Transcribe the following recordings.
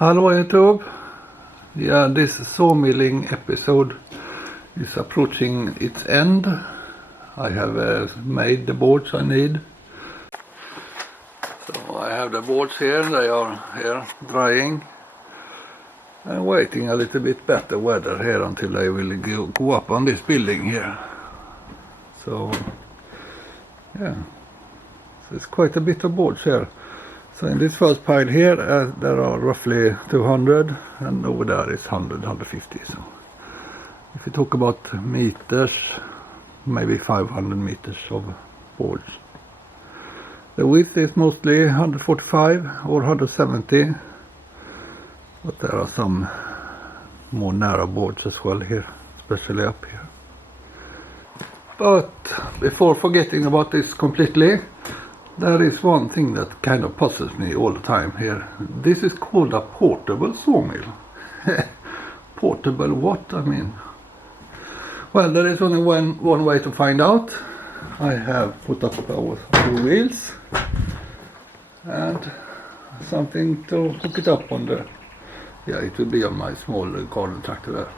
Hello YouTube. Yeah, this sawmilling episode is approaching its end. I have made the boards I need. So I have the boards here, they are here drying. I'm waiting a little bit better weather here until I will go up on this building here. So yeah, so it's quite a bit of boards here. So in this first pile here there are roughly 200 and over there is 100, 150. So if you talk about meters, maybe 500 meters of boards. The width is mostly 145 or 170, but there are some more narrow boards as well here, especially up here. But before forgetting about this completely, there is one thing that kind of puzzles me all the time here. This is called a portable sawmill. Portable what, I mean? Well, there is only one way to find out. I have put up two wheels and something to hook it up on the... Yeah, it will be on my small garden tractor there.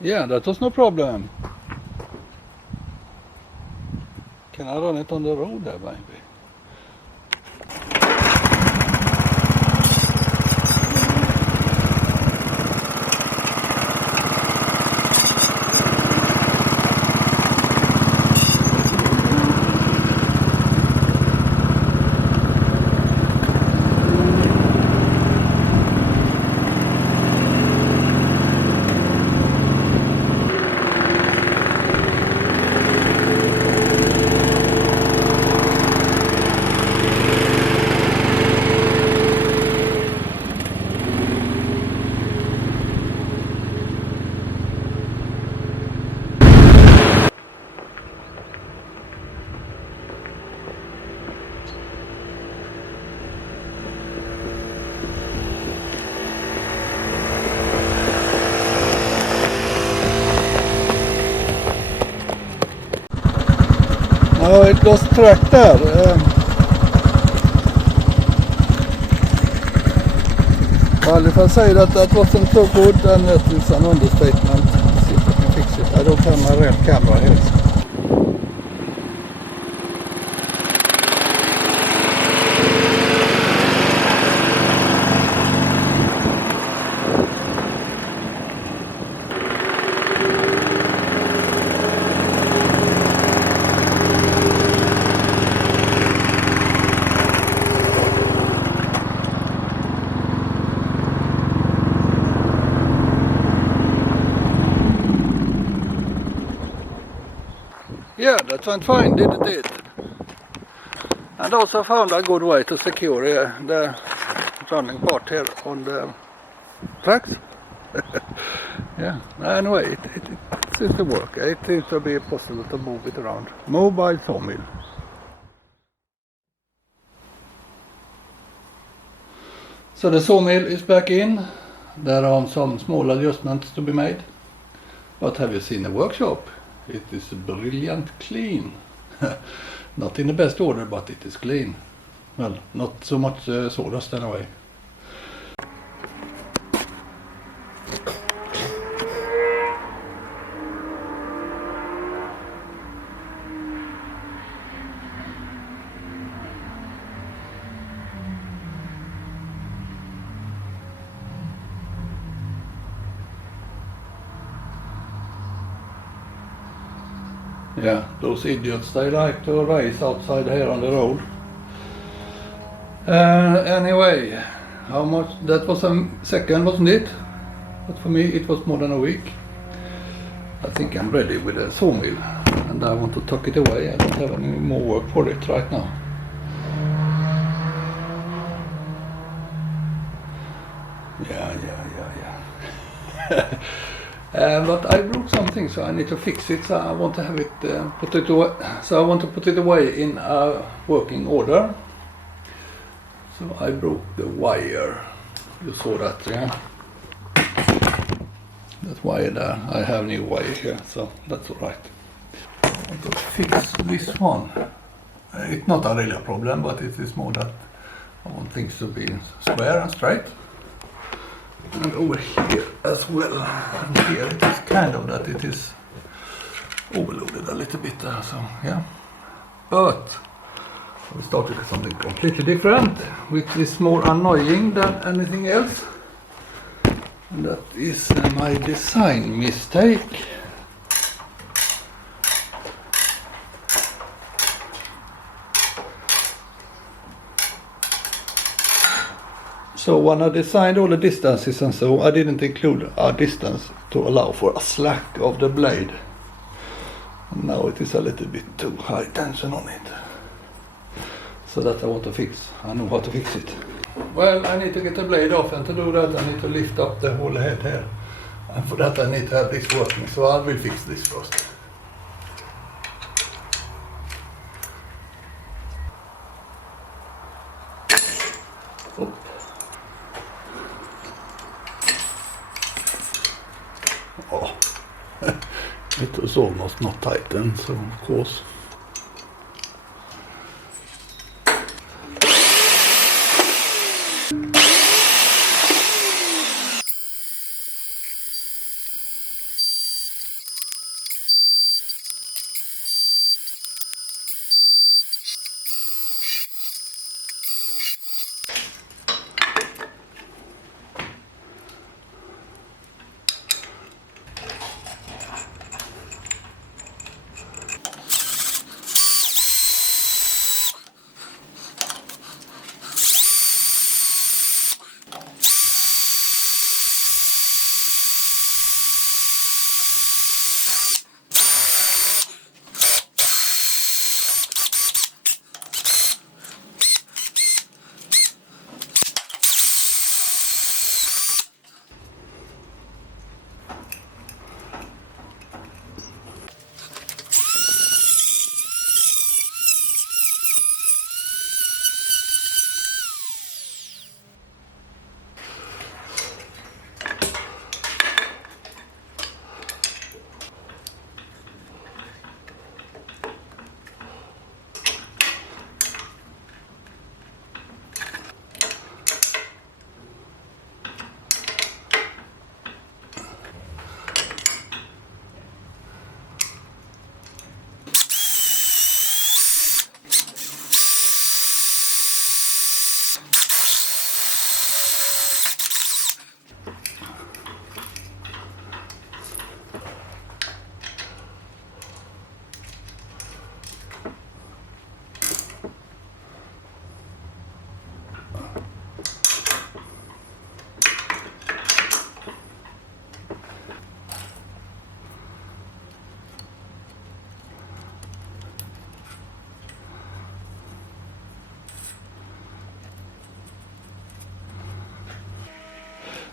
Yeah, that was no problem. Can I run it on the road there, maybe? Oh, it lost track there. Well, if I say that wasn't so good, then that is an understatement. Let's see if I can fix it. I don't have my real camera here. Yeah, that went fine, didn't it? And also found a good way to secure the running part here on the tracks. Yeah, anyway, it seems to work. It seems to be possible to move it around. Mobile sawmill. So the sawmill is back in. There are some small adjustments to be made. But have you seen the workshop? It is brilliant clean. Not in the best order, but it is clean. Well, not so much sawdust anyway. Yeah, those idiots, they like to race outside here on the road. Anyway, how much? That was a second, wasn't it? But for me it was more than a week. I think I'm ready with the sawmill and I want to tuck it away. I don't have any more work for it right now. Yeah. But I broke something, so I need to fix it. So I want to have it put it away. So I want to put it away in a working order. So I broke the wire. You saw that, yeah? That wire there. I have new wire here, so that's alright. I want to fix this one. It's not a real problem, but it is more that I want things to be square and straight. And over here as well. And here it is kind of that it is overloaded a little bit there, so yeah. But we started with something completely different, which is more annoying than anything else. And that is my design mistake. So when I designed all the distances and so, I didn't include a distance to allow for a slack of the blade. And now it is a little bit too high tension on it. So that I want to fix. I know how to fix it. Well, I need to get the blade off, and to do that I need to lift up the whole head here. And for that I need to have this working, so I will fix this first. Oh. Oh. It was almost not tightened, so of course.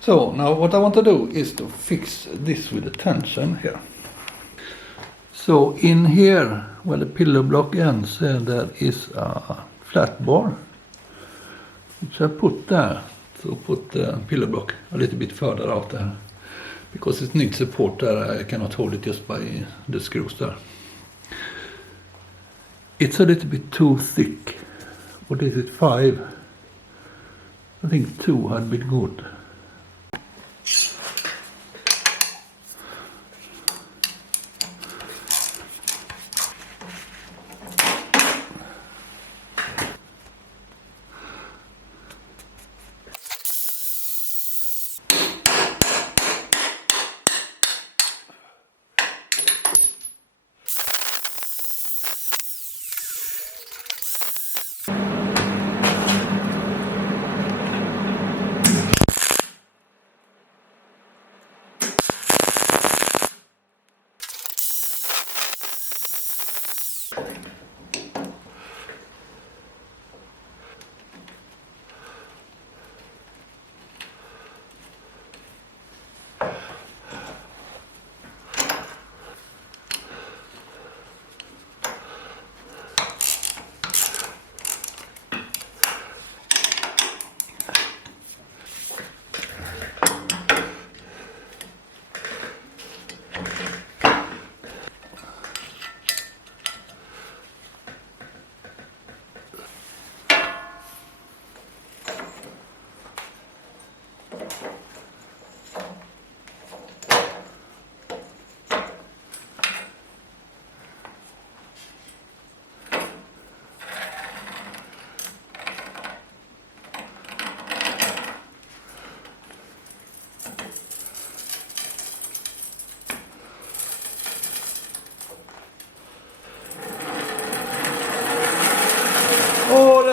So now what I want to do is to fix this with the tension here. So in here where the pillar block ends, there is a flat bar which I put there to put the pillar block a little bit further out there, because it needs support there. I cannot hold it just by the screws there. It's a little bit too thick. What is it, 5? I think 2 had been good.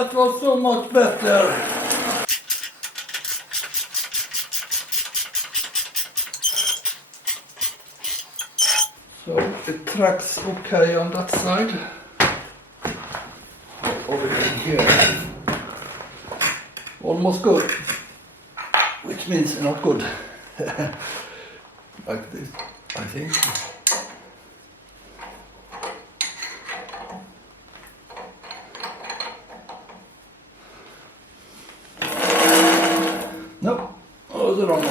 that was so much better. So it tracks okay on that side. Over here. Almost good. Which means not good. Like this, I think. No, oh, the wrong way.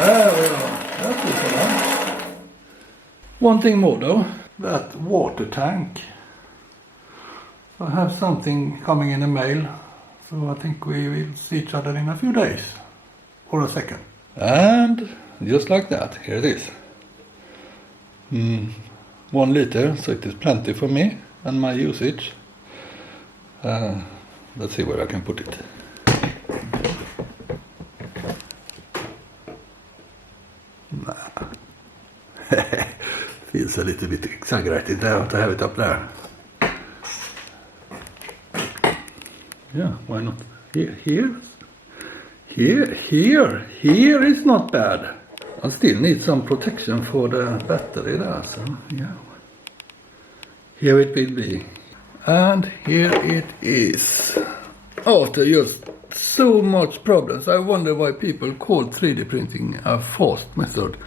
There we are. That is enough. One thing more though, that water tank. I have something coming in the mail, so I think we will see each other in a few days, or a second. And just like that, here it is. 1 liter, so it is plenty for me and my usage. Let's see where I can put it. Feels a little bit exaggerated there to have it up there. Yeah, why not? Here is not bad. I still need some protection for the battery there, so yeah. Here it will be. And here it is. After just so much problems, I wonder why people call 3D printing a fast method.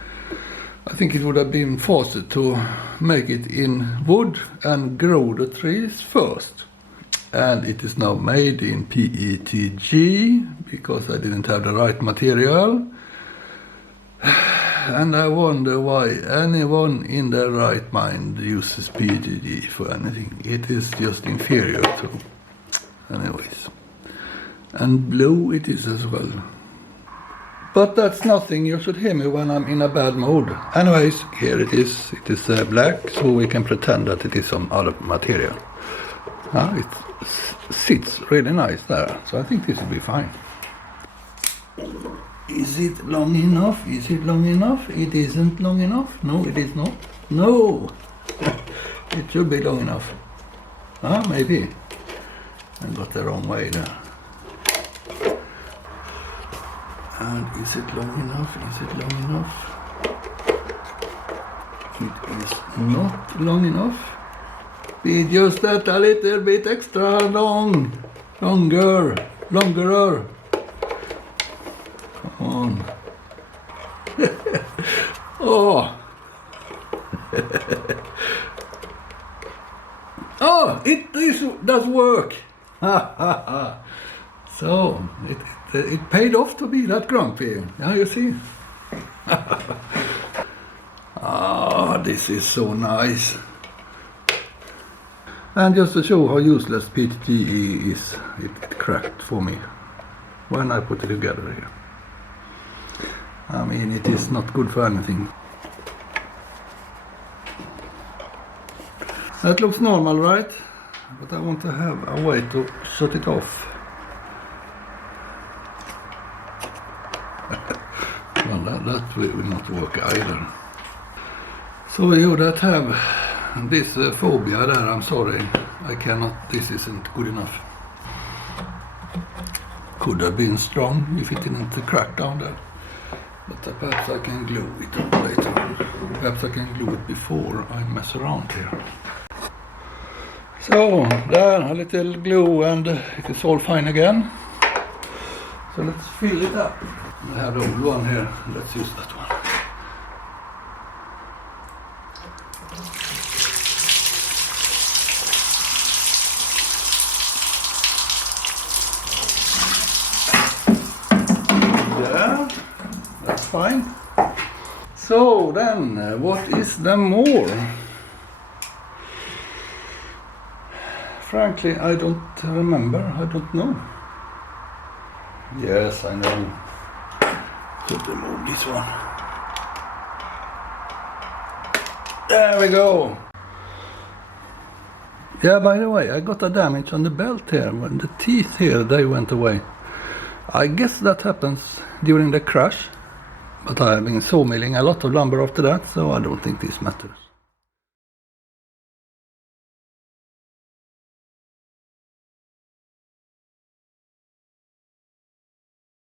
I think it would have been faster to make it in wood and grow the trees first. And it is now made in PETG because I didn't have the right material. And I wonder why anyone in their right mind uses PETG for anything. It is just inferior to. Anyways. And blue it is as well. But that's nothing, you should hear me when I'm in a bad mood. Anyways, here it is. It is black, so we can pretend that it is some other material. It sits really nice there, so I think this will be fine. Is it long enough? Is it long enough? It isn't long enough? No, it is not. No! It should be long enough. Maybe. I got the wrong way there. And is it long enough? Is it long enough? It is not long enough. Be just that a little bit extra long. Longer. Longerer. Come on. Oh. Oh, it does work. So, it paid off to be that grumpy. Yeah, you see. This is so nice. And just to show how useless PETG is, it cracked for me when I put it together here. I mean, it is not good for anything. That looks normal, right? But I want to have a way to shut it off. Well, that will not work either. So you that have this phobia there, I'm sorry, I cannot, this isn't good enough. Could have been strong if it didn't crack down there. But perhaps I can glue it later on. Perhaps I can glue it before I mess around here. So, there, a little glue and it is all fine again. So let's fill it up. I have the old one here, let's use that one. Yeah, that's fine. So then, what is the more? Frankly, I don't remember, I don't know. Yes, I know. Should remove this one. There we go. Yeah, by the way, I got a damage on the belt here. When the teeth here, they went away. I guess that happens during the crash. But I have been sawmilling a lot of lumber after that, so I don't think this matters.